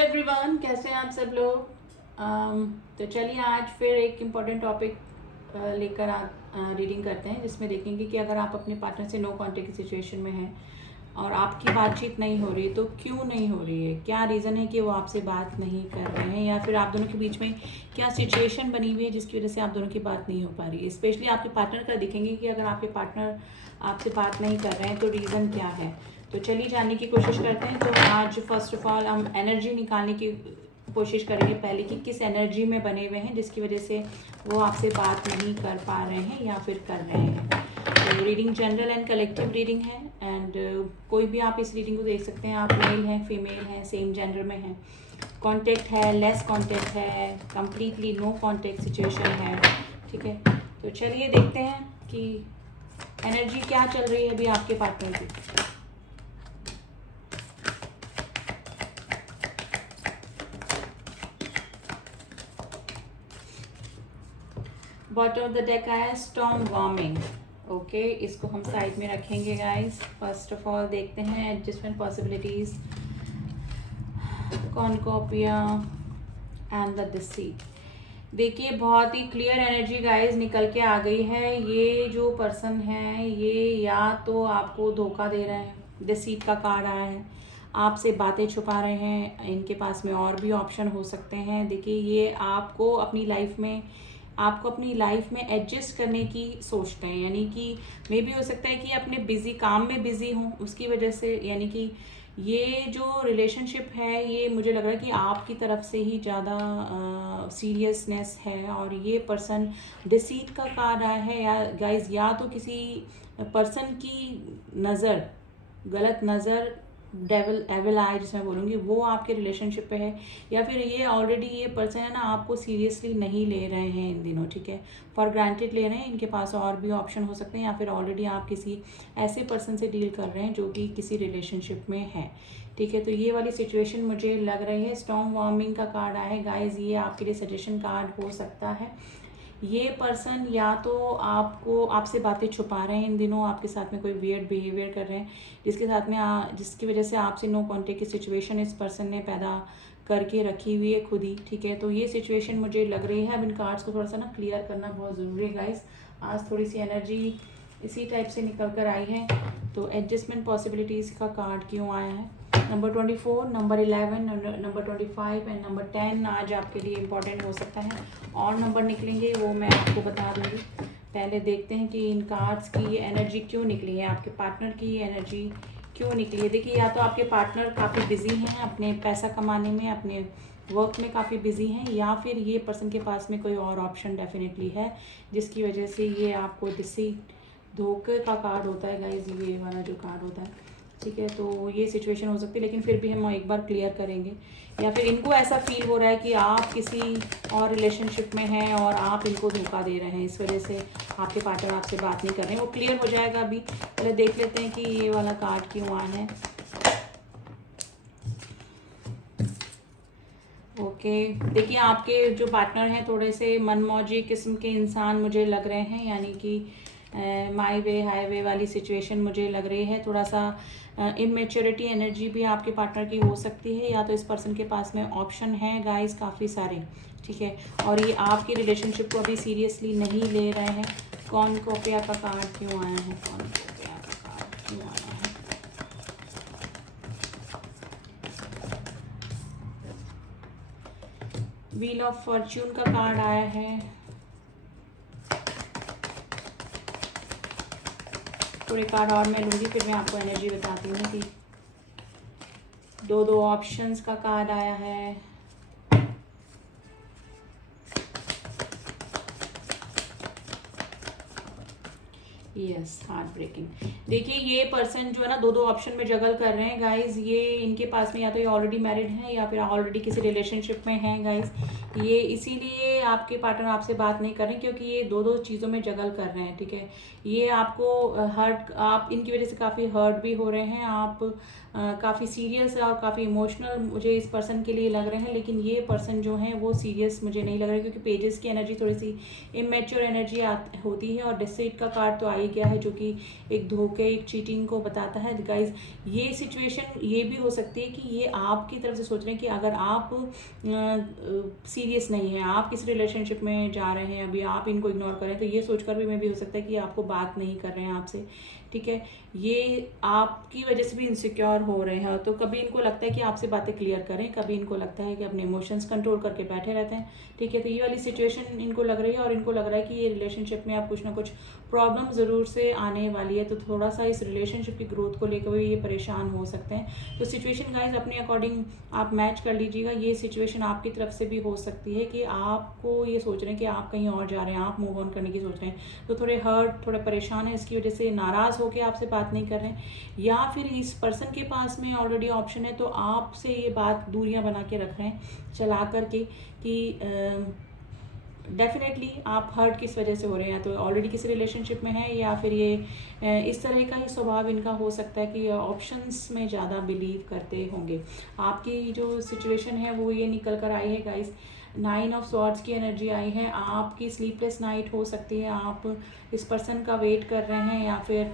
Everyone, कैसे हैं आप सब लोग। तो चलिए आज फिर एक इम्पॉर्टेंट टॉपिक लेकर रीडिंग करते हैं, जिसमें देखेंगे कि अगर आप अपने पार्टनर से नो कांटेक्ट की सिचुएशन में हैं और आपकी बातचीत नहीं हो रही तो क्यों नहीं हो रही है, क्या रीज़न है कि वो आपसे बात नहीं कर रहे हैं, या फिर आप दोनों के बीच में क्या सिचुएशन बनी हुई है जिसकी वजह से आप दोनों की बात नहीं हो पा रही है। स्पेशली आपके पार्टनर का देखेंगे कि अगर आपके पार्टनर आपसे बात नहीं कर रहे हैं तो रीज़न क्या है। तो चलिए जानने की कोशिश करते हैं। तो आज फर्स्ट ऑफ ऑल हम एनर्जी निकालने की कोशिश करेंगे पहले कि किस एनर्जी में बने हुए हैं जिसकी वजह से वो आपसे बात नहीं कर पा रहे हैं या फिर कर रहे हैं। तो reading general and collective reading है एंड कोई भी आप इस रीडिंग को देख सकते हैं। आप मेल हैं, फीमेल हैं, सेम जेंडर में हैं, कॉन्टेक्ट है, लेस कॉन्टेक्ट है, कम्प्लीटली नो कॉन्टेक्ट सिचुएशन है। ठीक है, तो चलिए देखते हैं कि एनर्जी क्या चल रही है अभी आपके पार्टनर की। बॉटम ऑफ द डेक आया स्टॉर्म वार्मिंग। ओके, इसको हम साइड में रखेंगे गाइस। फर्स्ट ऑफ ऑल देखते हैं adjustment possibilities, cornucopia and the deceit. देखिए बहुत ही क्लियर एनर्जी गाइस निकल के आ गई है। ये जो पर्सन है ये या तो आपको धोखा दे रहे हैं, डिसीट का कार्ड आया है, आपसे बातें छुपा रहे हैं। इनके पास में और भी ऑप्शन हो सकते हैं। देखिए ये आपको अपनी लाइफ में एडजस्ट करने की सोचते हैं, यानी कि मे भी हो सकता है कि अपने बिजी काम में बिजी हों उसकी वजह से, यानी कि ये जो रिलेशनशिप है ये मुझे लग रहा है कि आपकी तरफ से ही ज़्यादा सीरियसनेस है। और ये पर्सन डिसीट का कार्ड आया है या गाइज, या तो किसी पर्सन की नज़र, गलत नज़र, डेविल एविल आई जिसमें बोलूँगी, वो आपके रिलेशनशिप पे है, या फिर ये ऑलरेडी ये पर्सन है ना आपको सीरियसली नहीं ले रहे हैं इन दिनों। ठीक है, फॉर ग्रांटेड ले रहे हैं। इनके पास और भी ऑप्शन हो सकते हैं, या फिर ऑलरेडी आप किसी ऐसे पर्सन से डील कर रहे हैं जो कि किसी रिलेशनशिप में है। ठीक है, तो ये वाली सिचुएशन मुझे लग रही है। स्टॉर्म वार्मिंग का कार्ड आया है गाइज, ये आपके लिए सजेशन कार्ड हो सकता है। ये पर्सन या तो आपसे बातें छुपा रहे हैं इन दिनों, आपके साथ में कोई वियर्ड बिहेवियर कर रहे हैं जिसके साथ में जिसकी वजह से आपसे नो कॉन्टेक्ट की सिचुएशन इस पर्सन ने पैदा करके रखी हुई है खुद ही। ठीक है, तो ये सिचुएशन मुझे लग रही है। अब इन कार्ड्स को थोड़ा सा ना क्लियर करना बहुत ज़रूरी है गाइस। आज थोड़ी सी एनर्जी इसी टाइप से निकल कर आई है। तो एडजस्टमेंट पॉसिबिलिटीज़ का कार्ड क्यों आया है? Number 24, number 11, number 25 and number 10 आज आपके लिए इम्पॉर्टेंट हो सकता है। और नंबर निकलेंगे वो मैं आपको बता दूँगी। पहले देखते हैं कि इन कार्ड्स की एनर्जी क्यों निकली है, आपके पार्टनर की एनर्जी क्यों निकली है। देखिए या तो आपके पार्टनर काफ़ी बिजी हैं अपने पैसा कमाने में, अपने वर्क में काफ़ी बिजी हैं, या फिर ये पर्सन के पास में कोई और ऑप्शन डेफिनेटली है जिसकी वजह से ये आपको डिसीट, धोखे का कार्ड होता है गाइज, ये वाला जो कार्ड होता है। ठीक है, तो ये सिचुएशन हो सकती है, लेकिन फिर भी हम एक बार क्लियर करेंगे। या फिर इनको ऐसा फील हो रहा है कि आप किसी और रिलेशनशिप में हैं और आप इनको धोखा दे रहे हैं, इस वजह से आपके पार्टनर आपसे बात नहीं कर रहे हैं। वो क्लियर हो जाएगा। अभी पहले देख लेते हैं कि ये वाला कार्ड क्यों आया है। ओके, देखिए आपके जो पार्टनर हैं थोड़े से मनमौजी किस्म के इंसान मुझे लग रहे हैं, यानी कि माई वे हाईवे वाली सिचुएशन मुझे लग रही है। थोड़ा सा इमेच्योरिटी एनर्जी भी आपके पार्टनर की हो सकती है, या तो इस पर्सन के पास में ऑप्शन है गाइस काफ़ी सारे। ठीक है, और ये आपकी रिलेशनशिप को अभी सीरियसली नहीं ले रहे हैं। कॉनकॉपिया का कार्ड क्यों आया है? कॉनकॉपिया का कार्ड क्यों आया है? व्हील ऑफ फॉर्च्यून का कार्ड आया है। थोड़े कार्ड और मैं लूँगी, फिर मैं आपको एनर्जी बताती हूँ कि दो ऑप्शंस का कार्ड आया है। Yes, heart breaking. देखिए ये पर्सन जो है ना दो ऑप्शन में जगल कर रहे हैं गाइज। ये इनके पास में या तो ये ऑलरेडी मैरिड हैं या फिर ऑलरेडी किसी रिलेशनशिप में हैं गाइज। ये इसीलिए आपके पार्टनर आपसे बात नहीं कर रहे हैं क्योंकि ये दो चीज़ों में जगल कर रहे हैं। ठीक है, ये आपको हर्ट, आप इनकी वजह से काफ़ी हर्ट भी हो रहे हैं। आप काफ़ी सीरियस और काफ़ी इमोशनल मुझे इस पर्सन के लिए लग रहे हैं, लेकिन ये पर्सन जो है वो सीरियस मुझे नहीं लग रहा है, क्योंकि पेजेस की एनर्जी थोड़ी सी इमेच्योर एनर्जी होती है, और डिसीट का कार्ड तो आ ही गया है जो कि एक धोखे, एक चीटिंग को बताता है। गाइज ये सिचुएशन ये भी हो सकती है कि ये आपकी तरफ से सोच रहे हैं कि अगर आप सीरियस नहीं है, आप किस रिलेशनशिप में जा रहे हैं, अभी आप इनको इग्नोर करें, तो ये सोचकर भी हो सकता है कि आपको बात नहीं कर रहे हैं आपसे, ठीक है। ये आपकी वजह से भी इनसिक्योर हो रहे हैं, तो कभी इनको लगता है कि आपसे बातें क्लियर करें, कभी इनको लगता है कि अपने इमोशंस कंट्रोल करके बैठे रहते हैं, ठीक है। तो ये वाली सिचुएशन इनको लग रही है, और इनको लग रहा है कि ये रिलेशनशिप में आप कुछ ना कुछ प्रॉब्लम ज़रूर से आने वाली है, तो थोड़ा सा इस रिलेशनशिप की ग्रोथ को लेकर भी ये परेशान हो सकते हैं। तो सिचुएशन गाइज अपने अकॉर्डिंग आप मैच कर लीजिएगा। ये सिचुएशन आपकी तरफ से भी हो सकती है कि आपको ये सोच रहे हैं कि आप कहीं और जा रहे हैं, आप मूव ऑन करने की सोच रहे हैं, तो थोड़े हर्ट, थोड़े परेशान है, इसकी वजह से नाराज़ होकर आपसे बात नहीं कर रहे हैं, या फिर इस पर्सन के पास में ऑलरेडी ऑप्शन है, तो आपसे ये बात दूरियां बना के रख रहे हैं चला करके कि डेफिनेटली आप हर्ट किस वजह से हो रहे हैं, तो ऑलरेडी किसी रिलेशनशिप में है, या फिर ये इस तरह का ही स्वभाव इनका हो सकता है कि ऑप्शंस में ज़्यादा बिलीव करते होंगे। आपकी जो सिचुएशन है वो ये निकल कर आई है गाइस, 9 ऑफ स्वॉर्ड्स की एनर्जी आई है। आपकी स्लीपलेस नाइट हो सकती है, आप इस पर्सन का वेट कर रहे हैं, या फिर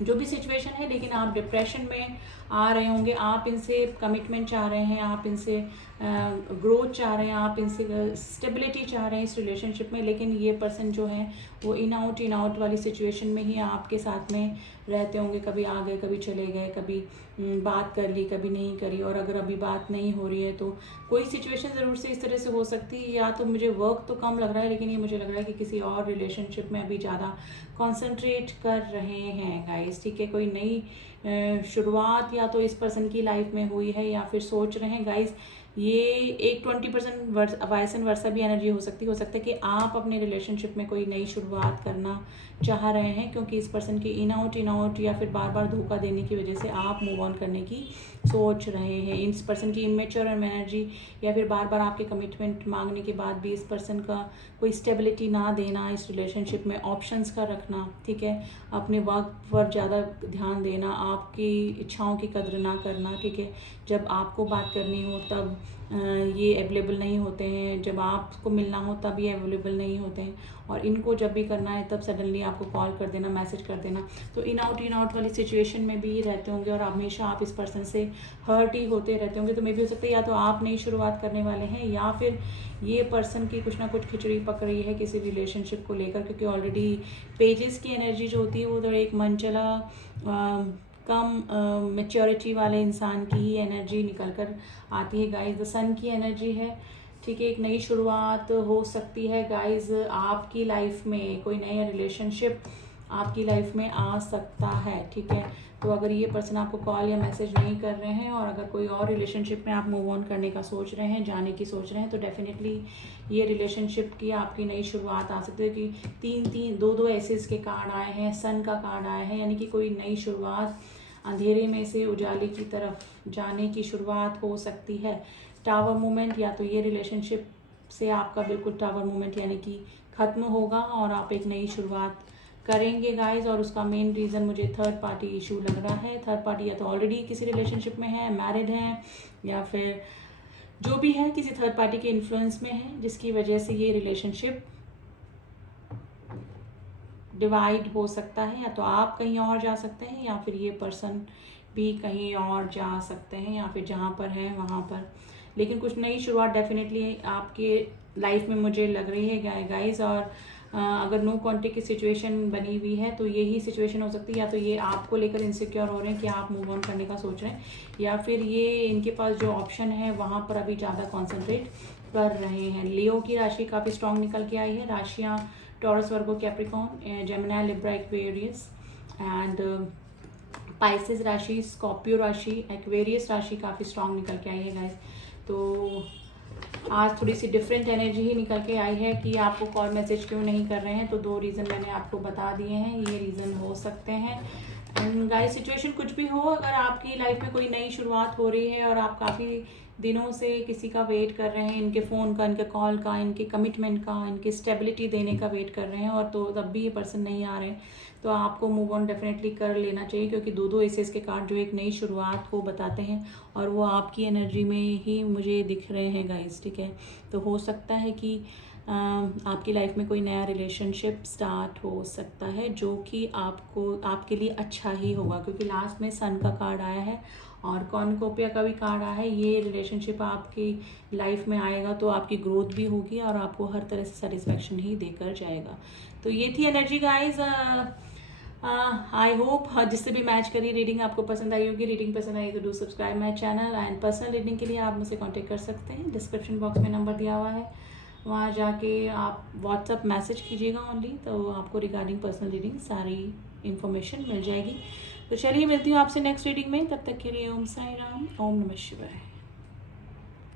जो भी सिचुएशन है, लेकिन आप डिप्रेशन में आ रहे होंगे, आप इनसे कमिटमेंट चाह रहे हैं, आप इनसे ग्रोथ चाह रहे हैं, आप इनसे स्टेबिलिटी चाह रहे हैं इस रिलेशनशिप में, लेकिन ये पर्सन जो है वो इन आउट वाली सिचुएशन में ही आपके साथ में रहते होंगे, कभी आ गए, कभी चले गए, कभी बात कर ली, कभी नहीं करी, और अगर अभी बात नहीं हो रही है तो कोई सिचुएशन ज़रूर से इस तरह से हो सकती है, या तो मुझे वर्क तो कम लग रहा है, लेकिन ये मुझे लग रहा है कि किसी और रिलेशनशिप में अभी ज़्यादा कॉन्सेंट्रेट कर रहे हैं गाइस, ठीक है। कोई नई शुरुआत या तो इस पर्सन की लाइफ में हुई है, या फिर सोच रहे हैं गाइस, ये एक 20% वाइस एंड वर्सा भी एनर्जी हो सकती है कि आप अपने रिलेशनशिप में कोई नई शुरुआत करना चाह रहे हैं, क्योंकि इस पर्सन के इन आउट या फिर बार बार धोखा देने की वजह से आप मूव ऑन करने की सोच रहे हैं। इस पर्सन की इमेच्योर एनर्जी, या फिर बार बार आपके कमिटमेंट मांगने के बाद भी इस पर्सन का कोई स्टेबिलिटी ना देना इस रिलेशनशिप में, ऑप्शंस का रखना, ठीक है, अपने वर्क पर ज़्यादा ध्यान देना, आपकी इच्छाओं की कदर ना करना, ठीक है। जब आपको बात करनी हो तब ये अवेलेबल नहीं होते हैं, जब आपको मिलना हो तब ये अवेलेबल नहीं होते हैं, और इनको जब भी करना है तब सडनली आपको कॉल कर देना, मैसेज कर देना, तो इन आउट वाली सिचुएशन में भी रहते होंगे, और हमेशा आप इस पर्सन से हर्ट ही होते रहते होंगे। तो मे भी हो सकता है या तो आप नई शुरुआत करने वाले हैं, या फिर ये पर्सन की कुछ ना कुछ खिचड़ी पक रही है किसी रिलेशनशिप को लेकर, क्योंकि ऑलरेडी पेजेस की एनर्जी जो होती है वो थोड़ा एक मनचला कम मैच्योरिटी वाले इंसान की ही एनर्जी निकल कर आती है गाइस। द सन की एनर्जी है, ठीक है। एक नई शुरुआत हो सकती है गाइस, आपकी लाइफ में कोई नया रिलेशनशिप आपकी लाइफ में आ सकता है, ठीक है। तो अगर ये पर्सन आपको कॉल या मैसेज नहीं कर रहे हैं, और अगर कोई और रिलेशनशिप में आप मूव ऑन करने का सोच रहे हैं, जाने की सोच रहे हैं, तो डेफिनेटली ये रिलेशनशिप की आपकी नई शुरुआत आ सकती है। कि दो एसेस के कार्ड आए हैं, सन का कार्ड आया है, यानी कि कोई नई शुरुआत, अंधेरे में से उजाले की तरफ जाने की शुरुआत हो सकती है। टावर मूवमेंट, या तो ये रिलेशनशिप से आपका बिल्कुल टावर मूवमेंट यानी कि ख़त्म होगा, और आप एक नई शुरुआत करेंगे गाइस। और उसका मेन रीज़न मुझे थर्ड पार्टी इशू लग रहा है। थर्ड पार्टी या तो ऑलरेडी किसी रिलेशनशिप में है, मैरिड है, या फिर जो भी है किसी थर्ड पार्टी के इन्फ्लुएंस में है, जिसकी वजह से ये रिलेशनशिप डिवाइड हो सकता है। या तो आप कहीं और जा सकते हैं, या फिर ये पर्सन भी कहीं और जा सकते हैं, या फिर जहाँ पर है वहाँ पर, लेकिन कुछ नई शुरुआत डेफिनेटली आपके लाइफ में मुझे लग रही है गाइस। और अगर नो कॉन्टेक्ट की सिचुएशन बनी हुई है, तो यही सिचुएशन हो सकती है, या तो ये आपको लेकर इनसिक्योर हो रहे हैं कि आप मूव ऑन करने का सोच रहे हैं, या फिर ये इनके पास जो ऑप्शन है वहाँ पर अभी ज़्यादा कॉन्सेंट्रेट कर रहे हैं। लियो की राशि काफ़ी स्ट्रॉन्ग निकल के आई है। राशियाँ Taurus, Virgo, Capricorn, Gemini, Libra, Aquarius and Pisces राशि, स्कॉर्पियो राशि, एक्वेरियस राशि काफ़ी स्ट्रॉन्ग निकल के आई है गाइस। तो आज थोड़ी सी डिफरेंट एनर्जी ही निकल के आई है कि आपको कॉल मैसेज क्यों नहीं कर रहे हैं। तो 2 रीज़न मैंने आपको बता दिए हैं, ये रीज़न हो सकते हैं। एंड गाइस सिचुएशन कुछ भी हो, अगर आपकी लाइफ में कोई नई शुरुआत हो रही है और आप काफ़ी दिनों से किसी का वेट कर रहे हैं, इनके फ़ोन का, इनके कॉल का, इनके कमिटमेंट का, इनकी स्टेबिलिटी देने का वेट कर रहे हैं, और तो तब भी ये पर्सन नहीं आ रहे, तो आपको मूव ऑन डेफिनेटली कर लेना चाहिए, क्योंकि दो एसेस के कार्ड जो एक नई शुरुआत को बताते हैं और वो आपकी एनर्जी में ही मुझे दिख रहे हैं गाइस, ठीक है। तो हो सकता है कि आपकी लाइफ में कोई नया रिलेशनशिप स्टार्ट हो सकता है, जो कि आपके लिए अच्छा ही होगा, क्योंकि लास्ट में सन का कार्ड आया है और कॉर्नुकोपिया का भी कार्ड आया है। ये रिलेशनशिप आपकी लाइफ में आएगा तो आपकी ग्रोथ भी होगी और आपको हर तरह से सेटिस्फेक्शन ही देकर जाएगा। तो ये थी एनर्जी गाइज। आई होप जिससे भी मैच करी रीडिंग आपको पसंद आई होगी। रीडिंग पसंद आई तो do subscribe my channel, and personal reading के लिए आप मुझसे कांटेक्ट कर सकते हैं। डिस्क्रिप्शन बॉक्स में नंबर दिया हुआ है, वहाँ जाके आप व्हाट्सअप मैसेज कीजिएगा ओनली, तो आपको रिगार्डिंग पर्सनल रीडिंग सारी इन्फॉर्मेशन मिल जाएगी। तो चलिए मिलती हूँ आपसे नेक्स्ट रीडिंग में, तब तक के लिए ओम साई राम, ओम नमः शिवाय।